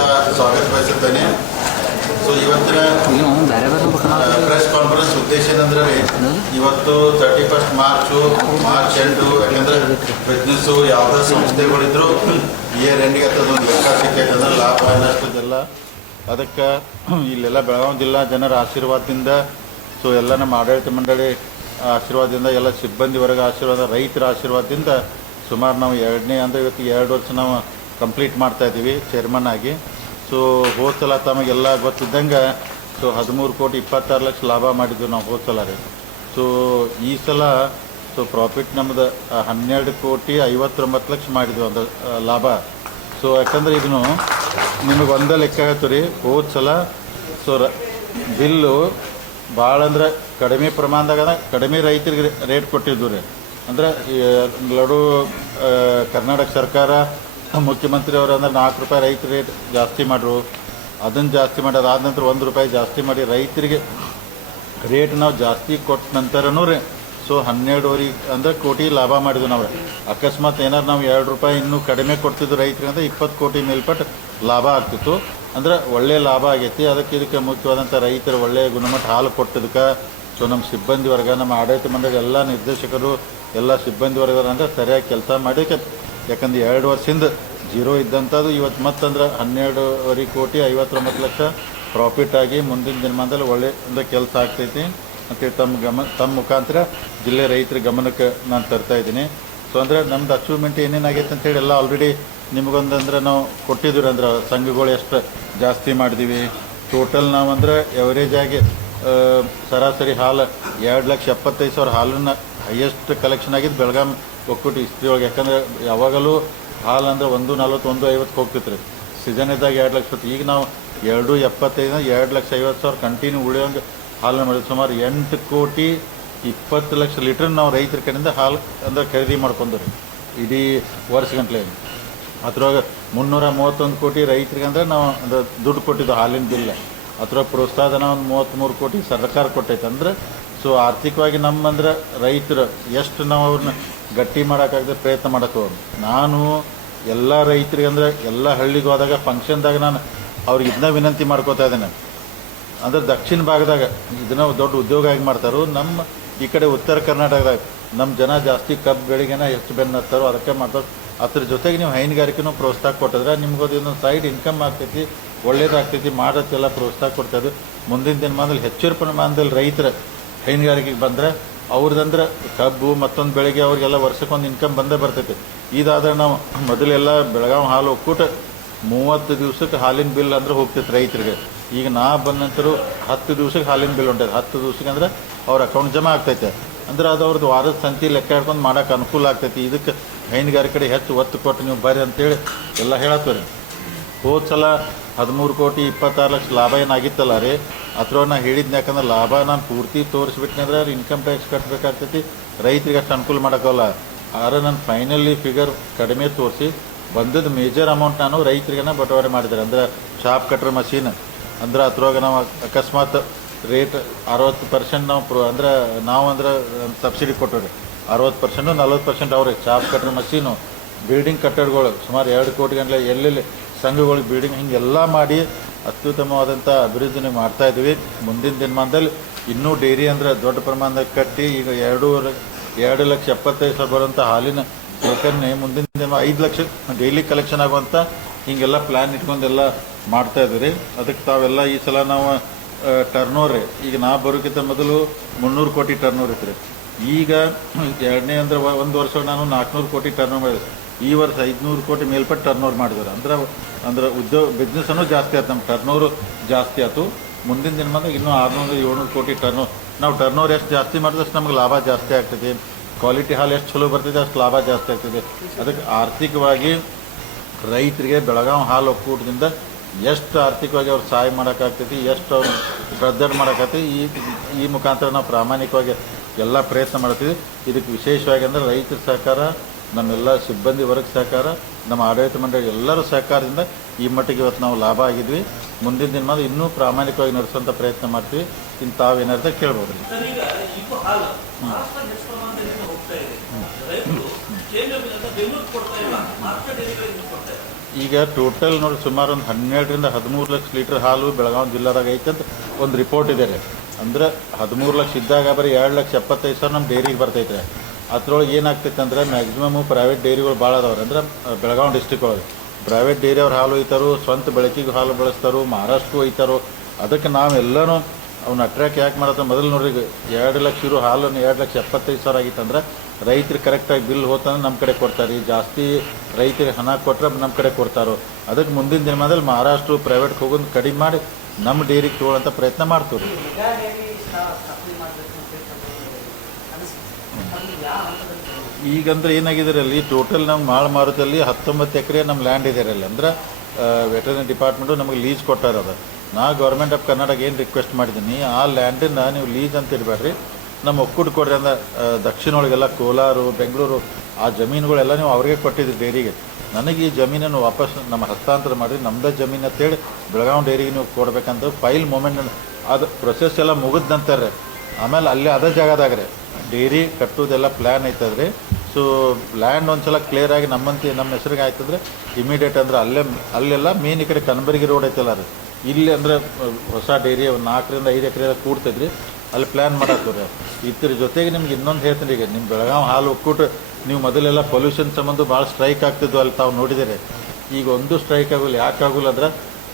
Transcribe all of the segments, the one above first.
ಅಂತ ಸ್ವಾಗತ ಬಯಸುತ್ತೇನೆ. ಸೊ ಇವತ್ತಿನ ಪ್ರೆಸ್ ಕಾನ್ಫರೆನ್ಸ್ ಉದ್ದೇಶ ಏನಂದ್ರೆ ಇವತ್ತು 31 ಮಾರ್ಚ್ ಎಂಟು, ಯಾಕಂದ್ರೆ ಬಿಸ್ನೆಸ್ಸು ಯಾವುದೇ ಸಂಸ್ಥೆಗಳಿದ್ರು ಇಯರ್ ಎಂಡಿಗೆ ಅದೊಂದು ಲೆಕ್ಕ ಸಿಕ್ಕೈತೆ ಅಂದ್ರೆ ಲಾಭ ನಷ್ಟದೆಲ್ಲ. ಅದಕ್ಕೆ ಇಲ್ಲೆಲ್ಲ ಬೆಳಗಾವಿ ಜಿಲ್ಲಾ ಜನರ ಆಶೀರ್ವಾದದಿಂದ, ಸೊ ಎಲ್ಲ ನಮ್ಮ ಆಡಳಿತ ಮಂಡಳಿ ಆಶೀರ್ವಾದದಿಂದ, ಎಲ್ಲ ಸಿಬ್ಬಂದಿ ವರ್ಗ ಆಶೀರ್ವಾದ, ರೈತರ ಆಶೀರ್ವಾದದಿಂದ ಸುಮಾರು ನಾವು ಇವತ್ತು 2 ವರ್ಷ ನಾವು ಕಂಪ್ಲೀಟ್ ಮಾಡ್ತಾಯಿದ್ದೀವಿ ಚೇರ್ಮನ್ ಆಗಿ. ಸೊ ಹೋದ ಸಲ ತಮಗೆಲ್ಲ ಗೊತ್ತಿದ್ದಂಗೆ 13,26 ಲಕ್ಷ ಲಾಭ ಮಾಡಿದ್ವಿ ನಾವು ಹೋದ ಸಲ ರೀ. ಸೊ ಈ ಸಲ ಪ್ರಾಫಿಟ್ ನಮ್ಮದು 12,59 ಲಕ್ಷ ಮಾಡಿದ್ವಿ ಒಂದು ಲಾಭ. ಸೊ ಯಾಕಂದ್ರೆ ಇದನ್ನು ನಿಮಗೆ ಒಂದೇ ಲೆಕ್ಕ ಆಯ್ತು ರೀ. ಹೋದ ಸಲ ಬಿಲ್ಲು ಭಾಳ ಅಂದ್ರೆ ಕಡಿಮೆ ಪ್ರಮಾಣದಾಗ ಕಡಿಮೆ ರೈತರಿಗೆ ರೇಟ್ ಕೊಟ್ಟಿದ್ದು ರೀ. ಅಂದರೆ ಲಡು ಕರ್ನಾಟಕ ಸರ್ಕಾರ ಮುಖ್ಯಮಂತ್ರಿ ಅವರು ಅಂದ್ರೆ 4 ರೂಪಾಯಿ ರೈತ ರೇಟ್ ಜಾಸ್ತಿ ಮಾಡ್ರು. ಅದನ್ನು ಜಾಸ್ತಿ ಮಾಡಿ ಅದಾದ ನಂತರ 1 ರೂಪಾಯಿ ಜಾಸ್ತಿ ಮಾಡಿ ರೈತರಿಗೆ ರೇಟ್ ನಾವು ಜಾಸ್ತಿ ಕೊಟ್ಟ ನಂತರನೂ ರೀ 12.5 ಅಂದ್ರೆ ಕೋಟಿ ಲಾಭ ಮಾಡಿದ್ವಿ ನಾವು. ಅಕಸ್ಮಾತ್ ಏನಾರು ನಾವು 2 ರೂಪಾಯಿ ಇನ್ನೂ ಕಡಿಮೆ ಕೊಡ್ತಿದ್ದು ರೈತರಿಗೆ ಅಂದರೆ 20 ಕೋಟಿ ಮೇಲ್ಪಟ್ಟು ಲಾಭ ಆಗ್ತಿತ್ತು. ಅಂದ್ರೆ ಒಳ್ಳೆಯ ಲಾಭ ಆಗೈತಿ. ಇದಕ್ಕೆ ಮುಖ್ಯವಾದಂಥ ರೈತರು ಒಳ್ಳೆಯ ಗುಣಮಟ್ಟ ಹಾಲು ಕೊಟ್ಟದಕ್ಕೆ ನಮ್ಮ ಸಿಬ್ಬಂದಿ ವರ್ಗ, ನಮ್ಮ ಆಡಳಿತ ಮಂಡಳಿ ಎಲ್ಲ ನಿರ್ದೇಶಕರು, ಎಲ್ಲ ಸಿಬ್ಬಂದಿ ವರ್ಗ ಅಂದರೆ ಸರಿಯಾಗಿ ಕೆಲಸ ಮಾಡಿ. ಯಾಕಂದ್ರೆ 2 ವರ್ಷದಿಂದ ಜೀರೋ ಇದ್ದಂಥದ್ದು ಇವತ್ತು ಮತ್ತಂದ್ರೆ 12.5 ಕೋಟಿ 59 ಲಕ್ಷ ಪ್ರಾಫಿಟ್ ಆಗಿ ಮುಂದಿನ ದಿನಮಾನದಲ್ಲಿ ಒಳ್ಳೆ ಒಂದು ಕೆಲಸ ಆಗ್ತೈತಿ ಅಂತೇಳಿ ತಮ್ಮ ಮುಖಾಂತರ ಜಿಲ್ಲೆ ರೈತರ ಗಮನಕ್ಕೆ ನಾನು ತರ್ತಾ ಇದ್ದೀನಿ. ಸೊ ಅಂದರೆ ನಮ್ದು ಅಚೀವ್ಮೆಂಟ್ ಏನೇನಾಗೈತೆ ಅಂತೇಳಿ ಎಲ್ಲ ಆಲ್ರೆಡಿ ನಿಮಗೊಂದಂದ್ರೆ ನಾವು ಕೊಟ್ಟಿದ್ದೀವಿ. ಅಂದ್ರೆ ಸಂಘಗಳು ಎಷ್ಟು ಜಾಸ್ತಿ ಮಾಡಿದ್ದೀವಿ ಟೋಟಲ್ ನಾವು ಅಂದರೆ ಎವರೇಜ್ ಆಗಿ ಸರಾಸರಿ ಹಾಲು 2,75,000 ಹಾಲನ್ನು ಹೈಯೆಸ್ಟ್ ಕಲೆಕ್ಷನ್ ಆಗಿದ್ದು ಬೆಳಗಾವಿ ಒಕ್ಕೂಟ ಇಸ್ತ್ರಿ ಒಳಗೆ. ಯಾಕಂದರೆ ಯಾವಾಗಲೂ ಹಾಲು ಅಂದರೆ 1,40 1,50 ಹೋಗ್ತಿತ್ತು ರೀ. ಸೀಸನ್ ಇದ್ದಾಗ 2 ಲಕ್ಷ. ಈಗ ನಾವು 2,75 2,50,000 ಕಂಟಿನ್ಯೂ ಉಳಿಯೋಂಗೆ ಹಾಲನ್ನು ಮಾಡಿದ್ವಿ. ಸುಮಾರು 8,20 ಲಕ್ಷ ಲೀಟ್ರ್ ನಾವು ರೈತರ ಕಡೆಯಿಂದ ಹಾಲು ಅಂದ್ರೆ ಖರೀದಿ ಮಾಡ್ಕೊಂಡ್ರಿ ಇಡೀ ವರ್ಷ ಗಂಟ್ಲೆ. ಅದ್ರೊಳಗೆ 331 ಕೋಟಿ ರೈತರಿಗೆ ಅಂದರೆ ನಾವು ಅಂದ್ರೆ ದುಡ್ಡು ಕೊಟ್ಟಿದ್ದು ಹಾಲಿನ ಬಿಲ್. ಅದ್ರೊಳಗೆ ಪ್ರೋತ್ಸಾಹನ ಒಂದು 33 ಕೋಟಿ ಸರ್ಕಾರ ಕೊಟ್ಟೈತೆ. ಅಂದರೆ ಆರ್ಥಿಕವಾಗಿ ನಮ್ಮಂದ್ರೆ ರೈತರು ಎಷ್ಟು ನಾವು ಅವ್ರನ್ನ ಗಟ್ಟಿ ಮಾಡೋಕ್ಕಾಗದೆ ಪ್ರಯತ್ನ ಮಾಡೋಕ್ಕೆ. ನಾನು ಎಲ್ಲ ರೈತರಿಗೆ ಅಂದರೆ ಎಲ್ಲ ಹಳ್ಳಿಗೆ ಹೋದಾಗ ಫಂಕ್ಷನ್ದಾಗ ನಾನು ಅವ್ರಿಗೆ ಇದನ್ನ ವಿನಂತಿ ಮಾಡ್ಕೋತಾ ಇದ್ದೇನೆ. ಅಂದರೆ ದಕ್ಷಿಣ ಭಾಗದಾಗ ಇದನ್ನ ದೊಡ್ಡ ಉದ್ಯೋಗ ಆಗಿ ಮಾಡ್ತಾರೋ. ನಮ್ಮ ಈ ಕಡೆ ಉತ್ತರ ಕರ್ನಾಟಕದಾಗ ನಮ್ಮ ಜನ ಜಾಸ್ತಿ ಕಬ್ಬು ಬೆಳೆಗೆನ ಹೆಚ್ಚು ಬೆನ್ನು ಹತ್ತಾರೋ, ಅದಕ್ಕೆ ಮಾಡ್ತಾರೆ. ಅದ್ರ ಜೊತೆಗೆ ನೀವು ಹೈನುಗಾರಿಕೆನೂ ಪ್ರೋತ್ಸಾಹ ಕೊಟ್ಟಿದ್ರೆ ನಿಮ್ಗೆ ಇನ್ನೊಂದು ಸೈಡ್ ಇನ್ಕಮ್ ಆಗ್ತೈತಿ, ಒಳ್ಳೇದಾಗ್ತೈತಿ. ಮಾಡೋಕ್ಕೆಲ್ಲ ಪ್ರೋತ್ಸಾಹ ಕೊಡ್ತಾಯಿದ್ದು. ಮುಂದಿನ ದಿನಮಾನದಲ್ಲಿ ಹೆಚ್ಚಿನ ಪ್ರಮಾಣದಲ್ಲಿ ರೈತರ ಹೈನುಗಾರಿಕೆಗೆ ಬಂದರೆ ಅವ್ರದ್ದಂದ್ರೆ ಕಬ್ಬು ಮತ್ತೊಂದು ಬೆಳೆಗೆ ಅವ್ರಿಗೆಲ್ಲ ವರ್ಷಕ್ಕೊಂದು ಇನ್ಕಮ್ ಬಂದೇ ಬರ್ತೈತಿ. ಇದಾದ್ರೆ ನಾವು ಮೊದಲೆಲ್ಲ ಬೆಳಗಾವಿ ಹಾಲು ಒಕ್ಕೂಟ 30 ದಿವಸಕ್ಕೆ ಹಾಲಿನ ಬಿಲ್ ಅಂದ್ರೆ ಹೋಗ್ತಿತ್ತು ರೈತರಿಗೆ. ಈಗ ನಾ ಬಂದ ನಂತರ 10 ದಿವಸಕ್ಕೆ ಹಾಲಿನ ಬಿಲ್ ಹೊಂಟೈತೆ. 10 ದಿವಸಕ್ಕೆ ಅಂದ್ರೆ ಅವ್ರ ಅಕೌಂಟ್ ಜಮಾ ಆಗ್ತೈತೆ. ಅಂದ್ರೆ ಅದು ಅವ್ರದ್ದು ವಾರದ ಸಂತಿ ಲೆಕ್ಕ ಹಿಡ್ಕೊಂಡು ಮಾಡೋಕೆ ಅನುಕೂಲ ಆಗ್ತೈತಿ. ಇದಕ್ಕೆ ಹೈನುಗಾರಿಕೆ ಕಡೆ ಹೆಚ್ಚು ಒತ್ತು ಕೊಟ್ಟು ನೀವು ಬರ್ರಿ ಅಂತೇಳಿ ಎಲ್ಲ ಹೇಳತ್ತೀರಿ. ಹೋದ ಸಲ 13,26 ಲಕ್ಷ ಲಾಭ ಏನಾಗಿತ್ತಲ್ಲ ರೀ, ಅದ್ರೊಳಗೆ ನಾ ಹೇಳಿದ್ನ. ಯಾಕಂದ್ರೆ ಲಾಭ ನಾನು ಪೂರ್ತಿ ತೋರಿಸ್ಬಿಟ್ನಂದ್ರೆ ಇನ್ಕಮ್ ಟ್ಯಾಕ್ಸ್ ಕಟ್ಟಬೇಕಾಗ್ತೈತಿ, ರೈತರಿಗೆ ಅಷ್ಟು ಅನುಕೂಲ ಮಾಡೋಕ್ಕಲ್ಲ. ಆದ್ರೆ ನಾನು ಫೈನಲಿ ಫಿಗರ್ ಕಡಿಮೆ ತೋರಿಸಿ ಬಂದದ್ದು ಮೇಜರ್ ಅಮೌಂಟ್ ನಾನು ರೈತರಿಗೆನ ಬಟವಾಡೆ ಮಾಡಿದ್ದಾರೆ. ಅಂದರೆ ಶಾಪ್ ಕಟ್ರ್ ಮಷೀನ್ ಅಂದ್ರೆ ಅದ್ರೊಳಗೆ ನಾವು ಅಕಸ್ಮಾತ್ ರೇಟ್ 60% ನಾವು ಅಂದ್ರೆ ಸಬ್ಸಿಡಿ ಕೊಟ್ಟವ್ರಿ. 60% 40% ಅವ್ರಿಗೆ ಶಾಪ್ ಕಟ್ರ್ ಮಷೀನು, ಬಿಲ್ಡಿಂಗ್ ಕಟ್ಟಡಗಳು ಸುಮಾರು 2 ಕೋಟಿ ಗಂಟಲೆ ಎಲ್ಲೆಲ್ಲಿ ಸಂಘಗಳಿಗೆ ಬಿಲ್ಡಿಂಗ್ ಹಿಂಗೆಲ್ಲ ಮಾಡಿ ಅತ್ಯುತ್ತಮವಾದಂಥ ಅಭಿವೃದ್ಧಿನೇ ಮಾಡ್ತಾಯಿದ್ವಿ. ಮುಂದಿನ ದಿನಮಾನದಲ್ಲಿ ಇನ್ನೂ ಡೈರಿ ಅಂದರೆ ದೊಡ್ಡ ಪ್ರಮಾಣದಾಗ ಕಟ್ಟಿ ಈಗ 2,75,000 ಬರುವಂಥ ಹಾಲಿನ ಶೇಖರಣೆ ಮುಂದಿನ ದಿನ 5 ಲಕ್ಷ ಡೈಲಿ ಕಲೆಕ್ಷನ್ ಆಗುವಂಥ ಹಿಂಗೆಲ್ಲ ಪ್ಲ್ಯಾನ್ ಇಟ್ಕೊಂಡೆಲ್ಲ ಮಾಡ್ತಾಯಿದ್ವಿ ರೀ. ಅದಕ್ಕೆ ತಾವೆಲ್ಲ ಈ ಸಲ ನಾವು ಟರ್ನೋರ್ ಈಗ ನಾ ಬರೋಕ್ಕಿಂತ ಮೊದಲು 300 ಕೋಟಿ ಟರ್ನೋರ್ ಇತ್ತು ರೀ. ಈಗ ಎರಡನೇ ಅಂದರೆ ಒಂದು ವರ್ಷ ನಾನು 400 ಕೋಟಿ ಟರ್ನೋರ್ ಮಾಡಿದೆ. ಈ ವರ್ಷ 500 ಕೋಟಿ ಮೇಲ್ಪಟ್ಟು ಟರ್ನೋರ್ ಮಾಡಿದ್ರು. ಅಂದ್ರೆ ಬಿಸ್ನೆಸ್ಸನ್ನು ಜಾಸ್ತಿ ಆಯ್ತು, ನಮ್ಮ ಟರ್ನೋರು ಜಾಸ್ತಿ ಆಯ್ತು. ಮುಂದಿನ ದಿನಮಾನದಾಗ ಇನ್ನೂ 600-700 ಕೋಟಿ ಟರ್ನೋರ್. ನಾವು ಟರ್ನೋರ್ ಎಷ್ಟು ಜಾಸ್ತಿ ಮಾಡಿದಷ್ಟು ನಮ್ಗೆ ಲಾಭ ಜಾಸ್ತಿ ಆಗ್ತೈತಿ. ಕ್ವಾಲಿಟಿ ಹಾಲು ಎಷ್ಟು ಚಲೋ ಬರ್ತಿದೆ ಅಷ್ಟು ಲಾಭ ಜಾಸ್ತಿ ಆಗ್ತದೆ. ಅದಕ್ಕೆ ಆರ್ಥಿಕವಾಗಿ ರೈತರಿಗೆ ಬೆಳಗಾವಿ ಹಾಲು ಒಕ್ಕೂಟದಿಂದ ಎಷ್ಟು ಆರ್ಥಿಕವಾಗಿ ಅವ್ರು ಸಹಾಯ ಮಾಡೋಕ್ಕಾಗ್ತೈತಿ, ಎಷ್ಟು ಅವ್ರು ಗದ್ದಡ ಮಾಡೋಕ್ಕಾಗ್ತೈತಿ, ಈ ಮುಖಾಂತರ ನಾವು ಪ್ರಾಮಾಣಿಕವಾಗಿ ಎಲ್ಲ ಪ್ರಯತ್ನ ಮಾಡ್ತೀವಿ. ಇದಕ್ಕೆ ವಿಶೇಷವಾಗಿ ಅಂದರೆ ರೈತರ ಸಹಕಾರ, ನಮ್ಮೆಲ್ಲ ಸಿಬ್ಬಂದಿ ವರ್ಗ ಸಹಕಾರ, ನಮ್ಮ ಆಡಳಿತ ಮಂಡಳಿ ಎಲ್ಲರ ಸಹಕಾರದಿಂದ ಈ ಮಟ್ಟಿಗೆ ಇವತ್ತು ನಾವು ಲಾಭ ಆಗಿದ್ವಿ. ಮುಂದಿನ ದಿನ ಇನ್ನೂ ಪ್ರಾಮಾಣಿಕವಾಗಿ ನಡೆಸುವಂಥ ಪ್ರಯತ್ನ ಮಾಡ್ತೀವಿ. ಇನ್ನು ತಾವೇನಾರ್ದ ಕೇಳ್ಬೋದು. ಈಗ ಟೋಟಲ್ ನೋಡಿ ಸುಮಾರು ಒಂದು 12ರಿಂದ 13 ಲಕ್ಷ ಲೀಟರ್ ಹಾಲು ಬೆಳಗಾವಿ ಜಿಲ್ಲಾದಾಗ ಐತೆ ಅಂತ ಒಂದು ರಿಪೋರ್ಟ್ ಇದೆ ರೀ. ಅಂದ್ರೆ 13 ಲಕ್ಷ ಇದ್ದಾಗ ಬರೀ 2,75,000 ನಮ್ಮ ಡೈರಿಗೆ ಬರ್ತೈತೆ. ಅದ್ರೊಳಗೆ ಏನಾಗ್ತೈತೆ ಅಂದ್ರೆ ಮ್ಯಾಕ್ಸಿಮಮ್ ಪ್ರೈವೇಟ್ ಡೈರಿಗಳು ಭಾಳ ಅದಾವ್ರಿ. ಅಂದ್ರೆ ಬೆಳಗಾವಿ ಡಿಸ್ಟಿಕ್ ಒಳಗೆ ಪ್ರೈವೇಟ್ ಡೈರಿ ಅವ್ರು ಹಾಲು ಒಯ್ತಾರೋ, ಸ್ವಂತ ಬೆಳಕಿಗೆ ಹಾಲು ಬೆಳೆಸ್ತಾರೋ, ಮಹಾರಾಷ್ಟ್ರಕ್ಕೂ ಒಯ್ತಾರೋ. ಅದಕ್ಕೆ ನಾವೆಲ್ಲನೂ ಅವ್ನ ಅಟ್ರ್ಯಾಕ್ಟ್ ಯಾಕೆ ಮಾಡತ್ತೆ, ಮೊದಲು ನೋಡ್ರಿ 2 ಲಕ್ಷ ಇರೋ ಹಾಲನ್ನು 2,75,000 ಆಗಿತ್ತಂದ್ರೆ ರೈತರಿಗೆ ಕರೆಕ್ಟಾಗಿ ಬಿಲ್ ಹೋತಂದ್ರೆ ನಮ್ಮ ಕಡೆ ಕೊಡ್ತಾರೆ. ಜಾಸ್ತಿ ರೈತರಿಗೆ ಹಣ ಕೊಟ್ಟರೆ ನಮ್ಮ ಕಡೆ ಕೊಡ್ತಾರೋ. ಅದಕ್ಕೆ ಮುಂದಿನ ದಿನಮಾನದಲ್ಲಿ ಮಹಾರಾಷ್ಟ್ರ ಪ್ರೈವೇಟ್ಗೆ ಹೋಗೋದು ಕಡಿಮೆ ಮಾಡಿ ನಮ್ಮ ಡೈರಿಗೆ ತೊಗೊಳ್ಳೋಂಥ ಪ್ರಯತ್ನ ಮಾಡ್ತೀವಿ. ಈಗಂದ್ರೆ ಏನಾಗಿದೆ ಅಲ್ಲಿ ಟೋಟಲ್ ನಮ್ಮ ಮಾರುತಲ್ಲಿ 19 ಎಕರೆ ನಮ್ಮ ಲ್ಯಾಂಡ್ ಇದೆ ಅಲ್ಲಿ. ಅಂದ್ರೆ ವೆಟರ್ನರಿ ಡಿಪಾರ್ಟ್ಮೆಂಟು ನಮಗೆ ಲೀಸ್ ಕೊಟ್ಟಾರದ. ನಾ ಗೌರ್ಮೆಂಟ್ ಆಫ್ ಕರ್ನಾಟಕ ಏನು ರಿಕ್ವೆಸ್ಟ್ ಮಾಡಿದ್ದೀನಿ, ಆ ಲ್ಯಾಂಡನ್ನು ನೀವು ಲೀಸ್ ಅಂತ ಇಡಬೇಡ್ರಿ, ನಮ್ಮ ಒಕ್ಕೂಟ ಕೊಡ್ರಿ. ಅಂದ್ರೆ ದಕ್ಷಿಣ ಒಳಗೆಲ್ಲ ಕೋಲಾರ, ಬೆಂಗಳೂರು ಆ ಜಮೀನುಗಳೆಲ್ಲ ನೀವು ಅವ್ರಿಗೆ ಕೊಟ್ಟಿದ್ರಿ ಡೈರಿಗೆ. ನನಗೆ ಈ ಜಮೀನನ್ನು ವಾಪಸ್ ನಮ್ಮ ಹಸ್ತಾಂತರ ಮಾಡಿರಿ, ನಮ್ಮದೇ ಜಮೀನು ಅಂತೇಳಿ ಬೆಳಗಾವಿ ಡೈರಿಗೆ ನೀವು ಕೊಡ್ಬೇಕಂತ ಫೈಲ್ ಮೂಮೆಂಟ್ ಅದು ಪ್ರೊಸೆಸ್ ಎಲ್ಲ ಮುಗಿದ ನಂತರ ಆಮೇಲೆ ಅಲ್ಲಿ ಅದೇ ಜಾಗದಾಗ ರೀ ಡೈರಿ ಕಟ್ಟೋದೆಲ್ಲ ಪ್ಲ್ಯಾನ್ ಐತದ್ರಿ. ಸೊ ಲ್ಯಾಂಡ್ ಒಂದ್ಸಲ ಕ್ಲಿಯರ್ ಆಗಿ ನಮ್ಮ ಹೆಸರಿಗೆ ಆಯ್ತಂದ್ರೆ ಇಮಿಡಿಯೇಟ್ ಅಂದ್ರೆ ಅಲ್ಲೆಲ್ಲ ಮೇನ್ ಈ ಕಡೆ ಕನಬರಗಿ ರೋಡ್ ಐತಲ್ಲ ರೀ, ಇಲ್ಲಿ ಅಂದರೆ ಹೊಸ ಡೈರಿ ಒಂದು 4ರಿಂದ 5 ಎಕರೆ ಕೂಡ್ತೈದ್ರಿ, ಅಲ್ಲಿ ಪ್ಲ್ಯಾನ್ ಮಾಡತ್ತೀವಿ. ಇದ್ರ ಜೊತೆಗೆ ನಿಮ್ಗೆ ಇನ್ನೊಂದು ಹೇಳ್ತೀನಿ, ಈಗ ನಿಮ್ಮ ಬೆಳಗಾವಿ ಹಾಲು ಒಕ್ಕೂಟ ನೀವು ಮೊದಲೆಲ್ಲ ಪೊಲ್ಯೂಷನ್ ಸಂಬಂಧ ಭಾಳ ಸ್ಟ್ರೈಕ್ ಆಗ್ತಿದ್ವು ಅಲ್ಲಿ ತಾವು ನೋಡಿದ್ದೀರಿ. ಈಗ ಒಂದು ಸ್ಟ್ರೈಕ್ ಆಗೋಲ್ಲ. ಯಾಕೆ ಆಗೋಲ್ಲ ಅಂದ್ರೆ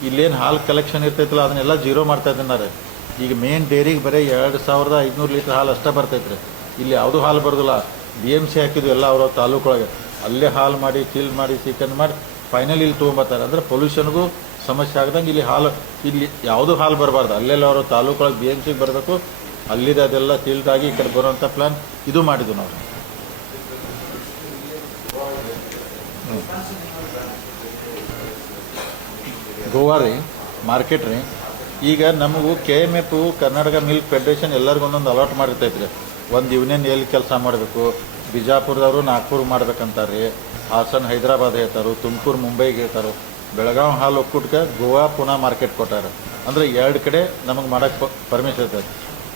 ಇಲ್ಲೇನು ಹಾಲು ಕಲೆಕ್ಷನ್ ಇರ್ತೈತಲ್ಲ ಅದನ್ನೆಲ್ಲ ಜೀರೋ ಮಾಡ್ತಾ ಇದ್ದಾರೆ. ಈಗ ಮೇನ್ ಡೈರಿಗೆ ಬರೀ 2,500 ಲೀಟರ್ ಹಾಲು ಅಷ್ಟೇ ಬರ್ತೈತೆ ರೀ. ಇಲ್ಲಿ ಯಾವುದೂ ಹಾಲು ಬರೋದಿಲ್ಲ. BMC ಹಾಕಿದ್ವು ಎಲ್ಲ ಅವರ ತಾಲೂಕೊಳಗೆ, ಅಲ್ಲೇ ಹಾಲು ಮಾಡಿ ಚೀಲ್ ಮಾಡಿ ಚಿಕನ್ ಮಾಡಿ ಫೈನಲ್ ಇಲ್ಲಿ ತೊಗೊಂಬರ್ತಾರೆ. ಅಂದರೆ ಪೊಲ್ಯೂಷನ್ಗೂ ಸಮಸ್ಯೆ ಆಗ್ದಂಗೆ ಇಲ್ಲಿ ಯಾವುದೂ ಹಾಲು ಬರಬಾರ್ದು. ಅಲ್ಲೆಲ್ಲ ಅವರು ತಾಲೂಕೊಳಗೆ BMCಗೆ ಬರಬೇಕು, ಅಲ್ಲಿದೆ ಅದೆಲ್ಲ ಚೀಲ್ದಾಗಿ ಈ ಕಡೆ ಬರುವಂಥ ಪ್ಲ್ಯಾನ್ ಇದು ಮಾಡಿದ್ವು ನಾವು. ಗೋವಾ ರೀ ಮಾರ್ಕೆಟ್ ರೀ. ಈಗ ನಮಗೂ KMF ಕರ್ನಾಟಕ ಮಿಲ್ಕ್ ಫೆಡರೇಷನ್ ಎಲ್ಲರಿಗೂ ಒಂದೊಂದು ಅಲಾಟ್ ಮಾಡಿರ್ತೈತೆ ರೀ. ಒಂದು ಯೂನಿಯನ್ ಎಲ್ಲಿ ಕೆಲಸ ಮಾಡಬೇಕು, ಬಿಜಾಪುರದವರು ನಾಗ್ಪುರ್ ಮಾಡ್ಬೇಕಂತಾರೆ ರೀ, ಹಾಸನ್ ಹೈದರಾಬಾದ್ ಹೇಳ್ತಾರೋ, ತುಮಕೂರು ಮುಂಬೈಗೆ ಹೇಳ್ತಾರೋ. ಬೆಳಗಾವಿ ಹಾಲು ಒಕ್ಕೂಟಕ್ಕೆ ಗೋವಾ ಪುನಾ ಮಾರ್ಕೆಟ್ ಕೊಟ್ಟಾರೆ. ಅಂದರೆ 2 ಕಡೆ ನಮಗೆ ಮಾಡೋಕ್ಕೆ ಪರ್ಮಿಷನ್ ಇರ್ತದೆ.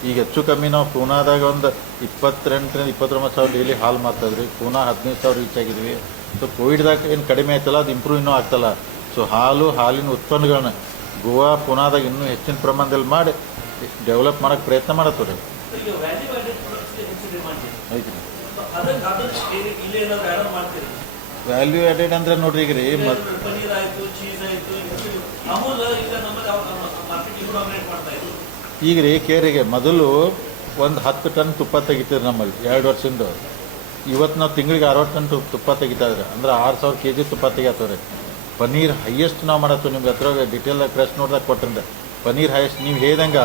ಈಗ ಹೆಚ್ಚು ಕಮ್ಮಿ ನಾವು ಪೂನಾದಾಗ ಒಂದು 28ರಿಂದ 29,000 ಡೈಲಿ ಹಾಲು ಮಾರ್ತದ್ರಿ. ಪೂನಾ 15,000 ರೀಚ್ ಆಗಿದ್ವಿ. ಸೊ ಕೋವಿಡ್ದಾಗ ಏನು ಕಡಿಮೆ ಆಯ್ತಲ್ಲ, ಅದು ಇಂಪ್ರೂವ್ ಇನ್ನೂ ಆಗ್ತಲ್ಲ. ಸೊ ಹಾಲಿನ ಉತ್ಪನ್ನಗಳನ್ನ ಗೋವಾ ಪುನಾದಾಗ ಇನ್ನೂ ಹೆಚ್ಚಿನ ಪ್ರಮಾಣದಲ್ಲಿ ಮಾಡಿ ಡೆವಲಪ್ ಮಾಡೋಕ್ಕೆ ಪ್ರಯತ್ನ ಮಾಡತ್ತೀವಿ ರೀ. ವ್ಯಾಲ್ಯೂ ಆ್ಯಡೆಡ್ ಅಂದ್ರೆ ನೋಡ್ರಿ ಈಗ ರೀ ಈಗ ರೀ ಕೇರಿಗೆ ಮೊದಲು ಒಂದು 10 ಟನ್ ತುಪ್ಪ ತೆಗಿತೀರಿ ನಮ್ಮಲ್ಲಿ 2 ವರ್ಷದಿಂದ. ಇವತ್ತು ನಾವು ತಿಂಗಳಿಗೆ 60 ಟನ್ ತುಪ್ಪ ತೆಗಿತಾ ಇದ್ರೆ ಅಂದ್ರೆ 6,000 kg ತುಪ್ಪ ತೆಗಿಯತ್ತವ್ರಿ. ಪನ್ನೀರ್ ಹೈಯೆಸ್ಟ್ ನಾವು ಮಾಡತ್ತೀವಿ. ನಿಮ್ಗೆ ಹತ್ರ ಡಿಟೇಲ್ದಾಗ ಪ್ರೆಸ್ ನೋಡ್ದಾಗ ಕೊಟ್ಟಂದ್ರೆ ಪನ್ನೀರ್ ಹೈಯೆಸ್ಟ್. ನೀವು ಹೇಳ್ದಂಗೆ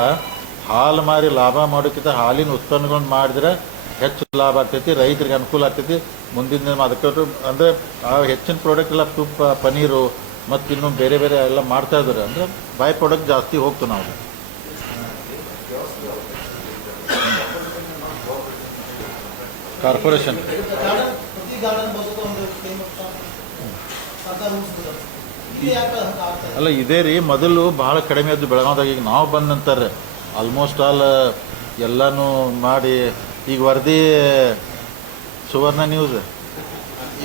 ಹಾಲು ಮಾರಿ ಲಾಭ ಮಾಡೋಕ್ಕಿಂತ ಹಾಲಿನ ಉತ್ಪನ್ನಗಳನ್ನ ಮಾಡಿದ್ರೆ ಹೆಚ್ಚು ಲಾಭ ಆಗ್ತೈತಿ, ರೈತರಿಗೆ ಅನುಕೂಲ ಆಗ್ತೈತಿ. ಮುಂದಿನ ದಿನ ಅದಕ್ಕೆ ಅಂದರೆ ಆ ಹೆಚ್ಚಿನ ಪ್ರಾಡಕ್ಟ್ ಎಲ್ಲ ತುಪ್ಪ, ಪನ್ನೀರು ಮತ್ತು ಇನ್ನೂ ಬೇರೆ ಬೇರೆ ಎಲ್ಲ ಮಾಡ್ತಾ ಇದ್ದಾರೆ. ಅಂದರೆ ಬೈ ಪ್ರಾಡಕ್ಟ್ ಜಾಸ್ತಿ ಹೋಗ್ತು ನಾವು. ಕಾರ್ಪೊರೇಷನ್ ಅಲ್ಲ ಇದೇ ರೀ ಮೊದಲು ಭಾಳ ಕಡಿಮೆ ಆದ್ದು ಬೆಳಗಾವಿದಾಗ. ಈಗ ನಾವು ಬಂದ ನಂತರ ಆಲ್ಮೋಸ್ಟ್ ಆಲ್ ಎಲ್ಲನೂ ಮಾಡಿ ಈಗ ವರದಿ ಸುವರ್ಣ ನ್ಯೂಸ್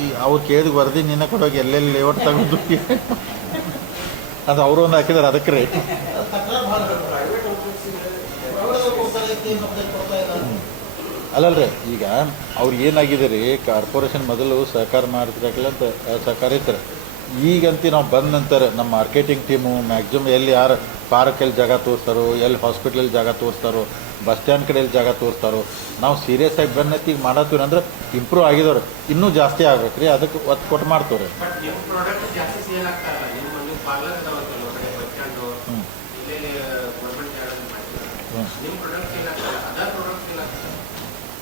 ಈಗ ಅವ್ರು ಕೇಳಿದ ವರದಿ ನಿನ್ನ ಕೊಡೋಗಿ ಎಲ್ಲೆಲ್ಲಿ ಲೇಔಟ್ ತಗೊಂಡು ಅದು ಅವರು ಒಂದು ಹಾಕಿದಾರೆ. ಅದಕ್ಕೆ ರೀ ಅಲ್ಲಲ್ರಿ ಈಗ ಅವ್ರು ಏನಾಗಿದೆ ರೀ, ಕಾರ್ಪೊರೇಷನ್ ಮೊದಲು ಸಹಕಾರ ಮಾಡ್ತಿರಲ್ಲ ಅಂತ ಸಹಕಾರ ಇರ್ತಾರೆ. ಈಗಂತೂ ನಾವು ಬಂದ ನಂತರ ನಮ್ಮ ಮಾರ್ಕೆಟಿಂಗ್ ಟೀಮು ಮ್ಯಾಕ್ಸಿಮಮ್ ಎಲ್ಲಿ ಯಾರು ಪಾರ್ಕಲ್ಲಿ ಜಾಗ ತೋರಿಸ್ತಾರೋ, ಎಲ್ಲಿ ಹಾಸ್ಪಿಟ್ಲಲ್ಲಿ ಜಾಗ ತೋರಿಸ್ತಾರೋ, ಬಸ್ ಸ್ಟ್ಯಾಂಡ್ ಕಡೆಯಲ್ಲಿ ಜಾಗ ತೋರಿಸ್ತಾರೋ, ನಾವು ಸೀರಿಯಸ್ ಆಗಿ ಬಂದೈತಿ ಈಗ ಮಾಡತ್ತೀವಿ ಅಂದ್ರೆ ಇಂಪ್ರೂವ್ ಆಗಿದವ್ರು ಇನ್ನೂ ಜಾಸ್ತಿ ಆಗ್ಬೇಕು ರೀ. ಅದಕ್ಕೆ ಒತ್ತು ಕೊಟ್ಟು ಮಾಡ್ತವ್ರಿ.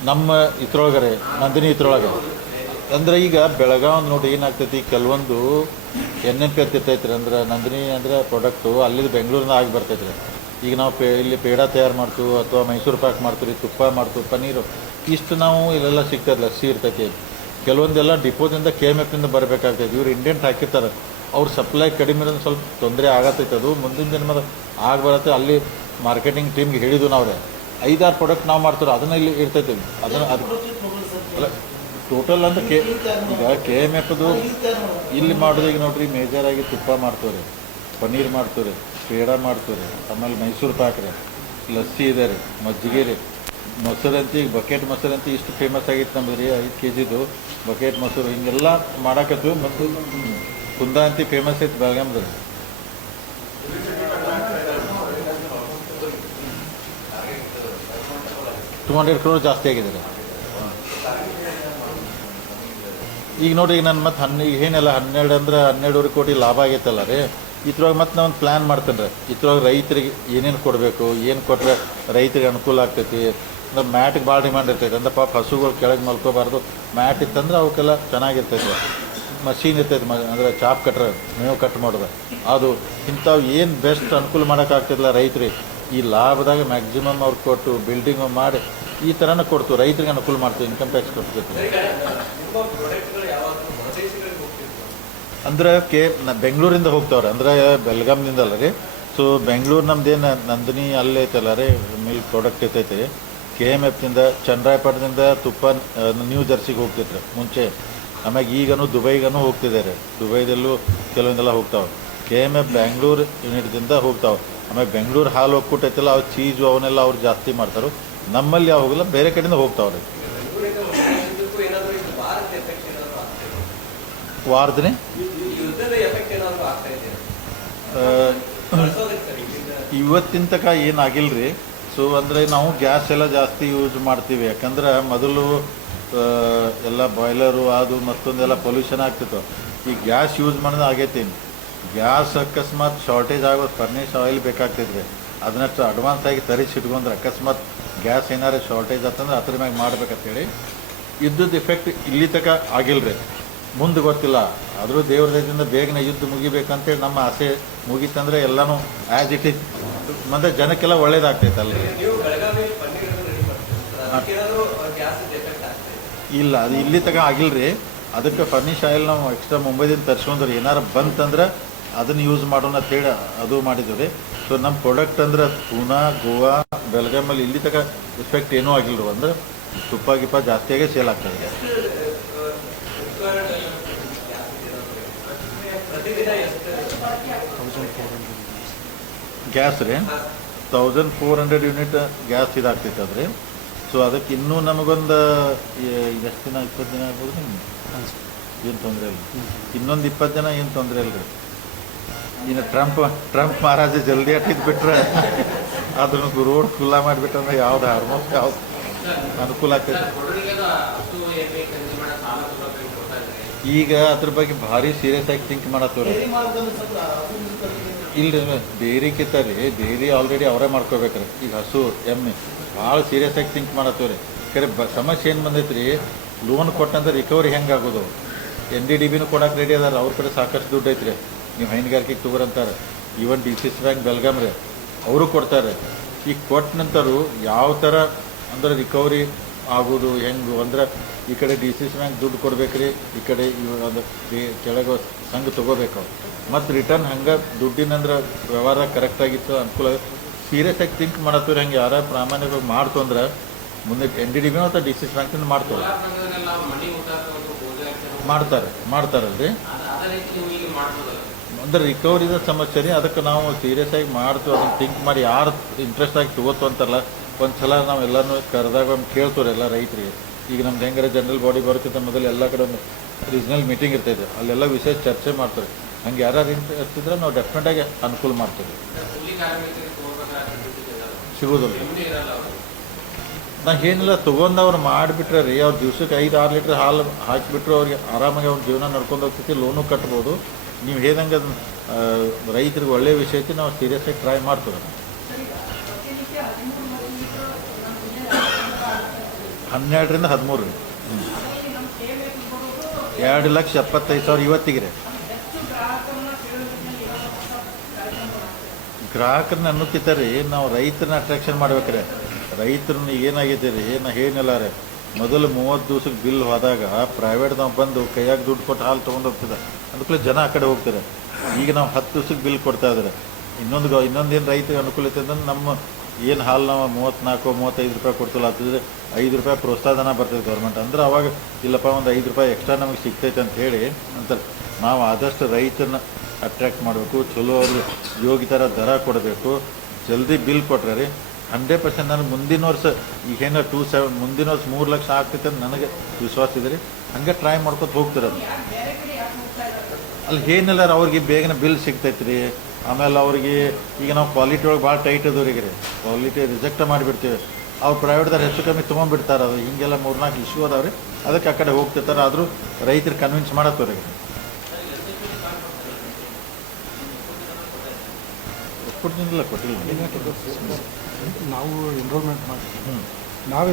ನಮ್ಮ ಇದ್ರೊಳಗೆ ರೀ ನಂದಿನಿ ಇದ್ರೊಳಗೆ ಅಂದ್ರೆ ಈಗ ಬೆಳಗಾವಿ ನೋಡಿ ಏನಾಗ್ತೈತಿ, ಕೆಲವೊಂದು NNP ಅಂತ ಇರ್ತೈತ್ರಿ. ಅಂದ್ರೆ ನಂದಿನಿ ಅಂದರೆ ಪ್ರಾಡಕ್ಟು ಅಲ್ಲಿಂದ ಬೆಂಗಳೂರಿಂದ ಆಗಿ ಬರ್ತೈತ್ರಿ. ಈಗ ನಾವು ಇಲ್ಲಿ ಪೇಡ ತಯಾರು ಮಾಡ್ತೀವಿ ಅಥವಾ ಮೈಸೂರು ಪಾಕ್ ಮಾಡ್ತೀವಿ, ತುಪ್ಪ ಮಾಡ್ತೀವಿ, ಪನ್ನೀರು ಇಷ್ಟು ನಾವು ಇಲ್ಲೆಲ್ಲ ಸಿಗ್ತದೆ. ಲಸ್ಸಿ ಇರ್ತೈತಿ. ಕೆಲವೊಂದೆಲ್ಲ ಡಿಪೋದಿಂದ KMFನಿಂದ ಬರಬೇಕಾಗ್ತೈತಿ. ಇವ್ರು ಇಂಡೆಂಟ್ ಹಾಕಿರ್ತಾರೆ, ಅವ್ರ ಸಪ್ಲೈ ಕಡಿಮೆ ಇರೋದು ಸ್ವಲ್ಪ ತೊಂದರೆ ಆಗತ್ತೈತೆ. ಅದು ಮುಂದಿನ ದಿನ ಆಗಿ ಬರುತ್ತೆ. ಅಲ್ಲಿ ಮಾರ್ಕೆಟಿಂಗ್ ಟೀಮ್ಗೆ ಹೇಳಿದ್ವು ನಾವು ರೀ 5-6 ಪ್ರಾಡಕ್ಟ್ ನಾವು ಮಾಡ್ತೀವಿ, ಅದನ್ನ ಇಲ್ಲಿ ಇರ್ತೈತಿ. ಅದನ್ನು ಅದು ಅಲ್ಲ ಟೋಟಲ್ ಅಂದ್ರೆ ಈಗ ಕೆ ಎಮ್ ಎಫ್ದು ಇಲ್ಲಿ ಮಾಡೋದು ಈಗ ನೋಡ್ರಿ ಮೇಜರಾಗಿ ತುಪ್ಪ ಮಾಡ್ತೀವಿ, ಪನ್ನೀರ್ ಮಾಡ್ತೀವಿ, ಪೇಡ ಮಾಡ್ತೀವಿ, ಆಮೇಲೆ ಮೈಸೂರು ಪಾಕ್ ರೀ, ಲಸ್ಸಿ ಇದೆ ರೀ, ಮಜ್ಜಿಗೆ ರೀ, ಮೊಸರಂತಿ ಈಗ ಬಕೆಟ್ ಮೊಸರಂತಿ ಇಷ್ಟು ಫೇಮಸ್ ಆಗಿತ್ತು ನಮ್ದು ರೀ. 5 kg ಬಕೆಟ್ ಮೊಸರು ಹಿಂಗೆಲ್ಲ ಮಾಡಾಕತ್ತು. ಮತ್ತು ಕುಂದ ಅಂತಿ ಫೇಮಸ್ ಐತಿ ಬೆಳಗಾಮ್ದು. 200 crore ಜಾಸ್ತಿ ಆಗಿದೆ ರೀ. ಈಗ ನೋಡಿ ಈಗ ನಾನು ಮತ್ತೆ ಏನೆಲ್ಲ 12 ಅಂದ್ರೆ 12.5 ಕೋಟಿ ಲಾಭ ಆಗೈತಲ್ಲ ರೀ. ಇದ್ರೊಳಗೆ ಮತ್ತೆ ನಾನು ಒಂದು ಪ್ಲ್ಯಾನ್ ಮಾಡ್ತೇನೆ ರೀ. ಇದ್ರೊಳಗೆ ರೈತರಿಗೆ ಏನೇನು ಕೊಡಬೇಕು, ಏನು ಕೊಟ್ಟರೆ ರೈತರಿಗೆ ಅನುಕೂಲ ಆಗ್ತೈತಿ. ಅಂದ್ರೆ ಮ್ಯಾಟಿಗೆ ಭಾಳ ಡಿಮಾಂಡ್ ಇರ್ತೈತೆ. ಅಂದ್ರೆ ಪಾಪ ಹಸುಗಳು ಕೆಳಗೆ ಮಲ್ಕೋಬಾರ್ದು. ಮ್ಯಾಟ್ ಇತ್ತಂದ್ರೆ ಅವಕ್ಕೆಲ್ಲ ಚೆನ್ನಾಗಿರ್ತೈತೆ. ಮಷೀನ್ ಇರ್ತೈತೆ, ಅಂದರೆ ಚಾಪ್ ಕಟ್ರೆ ಮೇವು ಕಟ್ ಮಾಡೋದು ಅದು ಇಂಥವು ಏನು ಬೆಸ್ಟ್ ಅನುಕೂಲ ಮಾಡೋಕ್ಕಾಗ್ತಿಲ್ಲ ರೈತರಿಗೆ. ಈ ಲಾಭದಾಗ ಮ್ಯಾಕ್ಸಿಮಮ್ ಅವ್ರು ಕೊಟ್ಟು ಬಿಲ್ಡಿಂಗ್ ಮಾಡಿ ಈ ಥರನೇ ಕೊಡ್ತು ರೈತರಿಗೆ ಅನುಕೂಲ ಮಾಡ್ತೀವಿ. ಇನ್ಕಮ್ ಟ್ಯಾಕ್ಸ್ ಕೊಡ್ತೈತಿ ಅಂದ್ರೆ ಬೆಂಗಳೂರಿಂದ ಹೋಗ್ತಾವ್ರೆ, ಅಂದ್ರೆ ಬೆಲ್ಗಾಮ್ನಿಂದಲ್ಲ ರೀ. ಸೊ ಬೆಂಗಳೂರು ನಮ್ದೇನು ನಂದಿನಿ ಅಲ್ಲೇ ಐತಲ್ಲ ರೀ, ಮಿಲ್ಕ್ ಪ್ರಾಡಕ್ಟ್ ಇರ್ತೈತಿ. KMFನಿಂದ ಚನ್ನರಾಯಪಟ್ಟಣದಿಂದ ತುಪ್ಪ ನ್ಯೂ ಜರ್ಸಿಗೆ ಹೋಗ್ತೈತ್ರಿ ಮುಂಚೆ. ಆಮ್ಯಾಗ ಈಗನೂ ದುಬೈಗನೂ ಹೋಗ್ತಿದ್ದಾರೆ. ದುಬೈದಲ್ಲೂ ಕೆಲವೊಂದೆಲ್ಲ ಹೋಗ್ತಾವೆ. KMF ಬ್ಯಾಂಗ್ಳೂರು ಯೂನಿಟ್ದಿಂದ ಹೋಗ್ತಾವೆ. ಆಮೇಲೆ ಬೆಂಗಳೂರು ಹಾಲು ಹೋಗ್ಬಿಟ್ಟೈತಲ್ಲ, ಅವ್ರು ಚೀಸು ಅವನ್ನೆಲ್ಲ ಅವ್ರು ಜಾಸ್ತಿ ಮಾಡ್ತಾರೆ. ನಮ್ಮಲ್ಲಿ ಯಾವ ಹೋಗಿಲ್ಲ, ಬೇರೆ ಕಡೆಯಿಂದ ಹೋಗ್ತಾವ್ರಿ. ವಾರದನೇ ಇವತ್ತಿನ ತನಕ ಏನಾಗಿಲ್ಲ ರೀ. ಸೊ ಅಂದರೆ ನಾವು ಗ್ಯಾಸ್ ಎಲ್ಲ ಜಾಸ್ತಿ ಯೂಸ್ ಮಾಡ್ತೀವಿ. ಯಾಕಂದ್ರೆ ಮೊದಲು ಎಲ್ಲ ಬಾಯ್ಲರು ಅದು ಮತ್ತೊಂದೆಲ್ಲ ಪೊಲ್ಯೂಷನ್ ಆಗ್ತಿತ್ತು. ಈ ಗ್ಯಾಸ್ ಯೂಸ್ ಮಾಡೋದು ಆಗೈತಿ. ಗ್ಯಾಸ್ ಅಕಸ್ಮಾತ್ ಶಾರ್ಟೇಜ್ ಆಗೋದು ಫರ್ನೇಸ್ ಆಯಿಲ್ ಬೇಕಾಗ್ತೈತ್ರಿ. ಅದನ್ನಷ್ಟು ಅಡ್ವಾನ್ಸ್ ಆಗಿ ತರಿಸಿ ಇಟ್ಕೊಂಡ್ರೆ ಅಕಸ್ಮಾತ್ ಗ್ಯಾಸ್ ಏನಾರು ಶಾರ್ಟೇಜ್ ಆತಂದ್ರೆ ಅದ್ರ ಮ್ಯಾಗ ಮಾಡ್ಬೇಕಂತೇಳಿ ಯುದ್ಧದ ಇಫೆಕ್ಟ್ ಇಲ್ಲಿ ತನಕ ಆಗಿಲ್ಲ ರೀ. ಮುಂದೆ ಗೊತ್ತಿಲ್ಲ. ಆದರೂ ದೇವ್ರ ದಯದಿಂದ ಬೇಗನೆ ಯುದ್ಧ ಮುಗಿಬೇಕಂತೇಳಿ ನಮ್ಮ ಆಸೆ. ಮುಗೀತಂದ್ರೆ ಎಲ್ಲನೂ ಆ್ಯಸ್ ಇಟ್ ಈಸ್ ಮತ್ತೆ ಜನಕ್ಕೆಲ್ಲ ಒಳ್ಳೇದಾಗ್ತೈತಲ್ಲ. ಇಲ್ಲ, ಅದು ಇಲ್ಲಿ ತನಕ ಆಗಿಲ್ಲ ರೀ. ಅದಕ್ಕೆ ಫರ್ನಿಶ್ ಆಯಿಲ್ ನಾವು ಎಕ್ಸ್ಟ್ರಾ ಮುಂಬೈದಿಂದ ತರಿಸ್ಕೊಂಡ್ರಿ. ಏನಾರು ಬಂತಂದ್ರೆ ಅದನ್ನು ಯೂಸ್ ಮಾಡೋಣ ಅಂತೇಳಿ ಅದು ಮಾಡಿದ್ವಿ ರೀ. ಸೊ ನಮ್ಮ ಪ್ರಾಡಕ್ಟ್ ಅಂದ್ರೆ ಪೂನಾ, ಗೋವಾ, ಬೆಳಗಾಮಲ್ಲಿ ಇಲ್ಲಿ ತನಕ ಇಫೆಕ್ಟ್ ಏನೂ ಆಗಿಲ್ಲ. ಅಂದ್ರೆ ತುಪ್ಪ ಗಿಪ್ಪ ಜಾಸ್ತಿಯಾಗೇ ಸೇಲ್ ಆಗ್ತಾಯಿದೆ. ಗ್ಯಾಸ್ ರೀ 1400 ಯೂನಿಟ್ ಗ್ಯಾಸ್ ಇದಾಗ್ತೈತೆ ಅದ್ರಿ. ಸೊ ಅದಕ್ಕೆ ಇನ್ನೂ ನಮಗೊಂದು ಎಷ್ಟು ದಿನ, 20 ದಿನ ಆಗ್ಬೋದು. ಏನು ತೊಂದರೆ ಇಲ್ಲ. ಇನ್ನೊಂದು 20 ದಿನ ಏನು ತೊಂದರೆ ಇಲ್ಲ ರೀ. ಇನ್ನು ಟ್ರಂಪ್ ಮಹಾರಾಜ ಜಲ್ದಿ ಹಾಕಿದ್ ಬಿಟ್ರೆ ಅದನ್ನು ರೋಡ್ ಖುಲ್ಲಾ ಮಾಡಿಬಿಟ್ರೆ ಯಾವ್ದು ಆಲ್ಮೋಸ್ಟ್ ಯಾವ್ದು ಅನುಕೂಲ ಆಗ್ತೈತೆ. ಈಗ ಅದ್ರ ಬಗ್ಗೆ ಭಾರಿ ಸೀರಿಯಸ್ ಆಗಿ ಥಿಂಕ್ ಮಾಡತ್ತವ್ರಿ. ಇಲ್ರಿ ಡೈರಿಕಿತ್ತ ರೀ, ಡೈರಿ ಆಲ್ರೆಡಿ ಅವರೇ ಮಾಡ್ಕೋಬೇಕ್ರಿ. ಈಗ ಹಸು ಎಮ್ಮೆ ಭಾಳ ಸೀರಿಯಸ್ ಆಗಿ ಥಿಂಕ್ ಮಾಡತ್ತವ್ರಿ. ಕರೆ ಸಮಸ್ಯೆ ಏನು ಬಂದೈತೆ ರೀ, ಲೋನ್ ಕೊಟ್ಟಂದ್ರೆ ರಿಕವರಿ ಹೆಂಗೆ ಆಗೋದು. NDDBನೂ ಕೊಡಕ್ಕೆ ರೆಡಿ ಅದಾರ. ಅವ್ರ ಕಡೆ ಸಾಕಷ್ಟು ದುಡ್ಡು ಐತ್ರಿ. ನೀವು ಹೈನುಗಾರಿಕೆಗೆ ತಗೋರಂತಾರೆ. ಈವನ್ DCC ಬ್ಯಾಂಕ್ ಬೆಲ್ಗಾಮ್ ರೀ, ಅವರು ಕೊಡ್ತಾರೆ. ಈಗ ಕೊಟ್ಟ ನಂತರ ಯಾವ ಥರ ಅಂದ್ರೆ ರಿಕವರಿ ಆಗೋದು ಹೆಂಗೆ ಅಂದ್ರೆ ಈ ಕಡೆ DCC ಬ್ಯಾಂಕ್ ದುಡ್ಡು ಕೊಡ್ಬೇಕ್ರಿ, ಈ ಕಡೆ ಅದು ಕೆಳಗೆ ಸಂಘ ತೊಗೋಬೇಕು. ಮತ್ತು ರಿಟರ್ನ್ ಹಂಗೆ ದುಡ್ಡಿನಂದ್ರೆ ವ್ಯವಹಾರ ಕರೆಕ್ಟಾಗಿತ್ತು, ಅನುಕೂಲ. ಸೀರಿಯಸ್ ಆಗಿ ಥಿಂಕ್ ಮಾಡತ್ತವ್ರಿ. ಹಂಗೆ ಯಾರ ಪ್ರಾಮಾಣಿಕವಾಗಿ ಮಾಡ್ತು ಅಂದ್ರೆ ಮುಂದೆ NDDBನೂ ಅಥವಾ DCC ಬ್ಯಾಂಕಿಂದ ಮಾಡ್ತಾರೆ. ಮಾಡ್ತಾರಲ್ರಿ. ಅಂದ್ರೆ ರಿಕವರಿದ ಸಮಸ್ಯೆ ರೀ. ಅದಕ್ಕೆ ನಾವು ಸೀರಿಯಸ್ ಆಗಿ ಮಾಡ್ತೀವಿ. ಅದನ್ನು ಥಿಂಕ್ ಮಾಡಿ ಯಾರು ಇಂಟ್ರೆಸ್ಟ್ ಆಗಿ ತಗೋತು ಅಂತಾರಲ್ಲ, ಒಂದು ಸಲ ನಾವು ಎಲ್ಲನೂ ಕರೆದಾಗ ಒಂದು ಕೇಳ್ತೀವಿ ಎಲ್ಲ ರೈತರಿಗೆ. ಈಗ ನಮ್ದು ಹೆಂಗಾರೆ ಜನರಲ್ ಬಾಡಿ ಬರೋಕ್ಕಿಂತ ಮೊದಲು ಎಲ್ಲ ಕಡೆ ಒಂದು ರೀಜ್ನಲ್ ಮೀಟಿಂಗ್ ಇರ್ತೈತೆ. ಅಲ್ಲೆಲ್ಲ ವಿಷಯ ಚರ್ಚೆ ಮಾಡ್ತಾರೆ. ಹಂಗೆ ಯಾರು ಇರ್ತಿದ್ರೆ ನಾವು ಡೆಫಿನೆಟಾಗಿ ಅನುಕೂಲ ಮಾಡ್ತೀವಿ. ಸಿಗೋದಿಲ್ಲ. ನಾ ಏನಿಲ್ಲ ತೊಗೊಂಡು ಅವ್ರು ಮಾಡಿಬಿಟ್ರೆ ರೀ, ಅವ್ರು ದಿವ್ಸಕ್ಕೆ 5-6 ಲೀಟ್ರ್ ಹಾಲು ಹಾಕಿಬಿಟ್ರು ಅವ್ರಿಗೆ ಆರಾಮಾಗಿ ಅವ್ರ ಜೀವನ ನಡ್ಕೊಂಡು ಹೋಗ್ತೈತಿ. ಲೋನು ಕಟ್ಬೋದು. ನೀವು ಹೇಳ್ದಂಗೆ ಅದನ್ನು ರೈತರಿಗೆ ಒಳ್ಳೆಯ ವಿಷಯ ಐತಿ. ನಾವು ಸೀರಿಯಸ್ ಆಗಿ ಟ್ರೈ ಮಾಡ್ತೀವಿ. 12ರಿಂದ 13 ರೀ. 2,75,000 ಇವತ್ತಿಗೆ ರೀ. ಗ್ರಾಹಕರನ್ನ ಅನ್ನೋಕ್ಕಿಂತ ರೀ ನಾವು ರೈತರನ್ನ ಅಟ್ರಾಕ್ಷನ್ ಮಾಡ್ಬೇಕ್ರೆ. ರೈತರನ್ನ ಏನಾಗೈತೆ ರೀ, ಏನಿಲ್ಲ ರೀ, ಮೊದಲು 30 ದಿವ್ಸಕ್ಕೆ ಬಿಲ್ ಹೋದಾಗ ಪ್ರೈವೇಟ್ದವ್ ಬಂದು ಕೈಯಾಗ ದುಡ್ಡು ಕೊಟ್ಟು ಹಾಲು ತೊಗೊಂಡು ಹೋಗ್ತದೆ. ಅದಕ್ಕೆ ಜನ ಆ ಕಡೆ ಹೋಗ್ತಾರೆ. ಈಗ ನಾವು 10 ದಿವ್ಸಕ್ಕೆ ಬಿಲ್ ಕೊಡ್ತಾ ಇದ್ದಾರೆ. ಇನ್ನೊಂದೇನು ರೈತರಿಗೆ ಅನುಕೂಲ ಐತೆ ಅಂದ್ರೆ ನಮ್ಮ ಏನು ಹಾಲು ನಾವು 34-35 ರೂಪಾಯಿ ಕೊಡ್ತಿಲ್ಲ ಹತ್ತಿದ್ರೆ 5 ರೂಪಾಯಿ ಪ್ರೋತ್ಸಾಹನ ಬರ್ತದೆ ಗೌರ್ಮೆಂಟ್ ಅಂದ್ರೆ ಅವಾಗ ಇಲ್ಲಪ್ಪ ಒಂದು 5 ರೂಪಾಯಿ ಎಕ್ಸ್ಟ್ರಾ ನಮಗೆ ಸಿಗ್ತೈತೆ ಅಂತ ಹೇಳಿ ಅಂತಾರೆ. ನಾವು ಆದಷ್ಟು ರೈತನ ಅಟ್ರ್ಯಾಕ್ಟ್ ಮಾಡಬೇಕು, ಚಲೋ ಅವ್ರಿಗೆ ಯೋಗ್ಯತರ ದರ ಕೊಡಬೇಕು, ಜಲ್ದಿ ಬಿಲ್ ಕೊಟ್ರೆ ರೀ 100% ನನಗೆ ಮುಂದಿನ ವರ್ಷ ಈಗೇನೋ 27 ಮುಂದಿನ ವರ್ಷ 3 ಲಕ್ಷ ಆಗ್ತೈತೆ ಅಂತ ನನಗೆ ವಿಶ್ವಾಸ ಇದೆ ರೀ. ಹಂಗೆ ಟ್ರೈ ಮಾಡ್ಕೊತ ಹೋಗ್ತಾರೆ ಅದು. ಅಲ್ಲಿ ಏನಿಲ್ಲ ಅವ್ರಿಗೆ ಬೇಗನೆ ಬಿಲ್ ಸಿಗ್ತೈತೆ ರೀ. ಆಮೇಲೆ ಅವ್ರಿಗೆ ಈಗ ನಾವು ಕ್ವಾಲಿಟಿ ಒಳಗೆ ಭಾಳ ಟೈಟ್ ಅದವ್ರಿಗೆ ರೀ, ಕ್ವಾಲಿಟಿ ರಿಜೆಕ್ಟ್ ಮಾಡಿಬಿಡ್ತೀವಿ. ಅವ್ರು ಪ್ರೈವೇಟ್ದಾರು ಹೆಚ್ಚು ಕಮ್ಮಿ ತೊಗೊಂಡ್ಬಿಡ್ತಾರೆ. ಅದು ಹಿಂಗೆಲ್ಲ 3-4 ಇಶ್ಯೂ ಅದಾವೆ ರೀ, ಅದಕ್ಕೆ ಆ ಕಡೆ ಹೋಗ್ತಿರ್ತಾರೆ. ಆದರೂ ರೈತರು ಕನ್ವಿನ್ಸ್ ಮಾಡತ್ತವ್ರಿಗೆ ಕೊಟ್ಟಿಲ್ಲ ನಾವು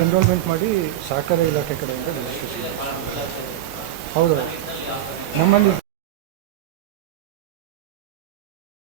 ಎನ್ರೋಲ್ಮೆಂಟ್ ಮಾಡಿ ಸಹಕಾರ ಇಲಾಖೆ ಕಡೆಯಿಂದ ರಿಜಿಸ್ಟ್ರೇಷನ್. ಹೌದು, ನಮ್ಮಲ್ಲಿ